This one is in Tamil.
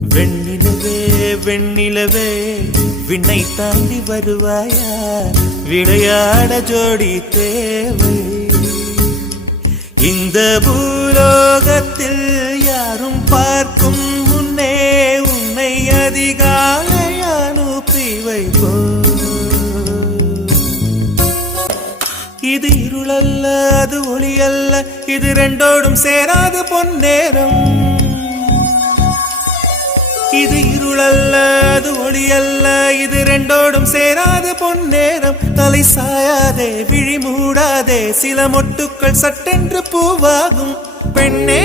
வெண்ணிலவே வெண்ணிலவே விண்ணை தாண்டி வருவாயா, விளையாட ஜோடி தேவை. இந்த பூலோகத்தில் யாரும் பார்க்கும் முன்னே உன்னை அதிகாலை அனுப்பி வைப்போ. இது இருளல்ல அது ஒளி அல்ல, இது ரெண்டோடும் சேராது பொன்னேரம். இது இருளல்ல அது ஒளி அல்ல, இது ரெண்டோடும் சேராது பொன்னேரம். தலை சாயாதே விழி மூடாதே, சில மொட்டுக்கள் சட்டென்று பூவாகும் பெண்ணே.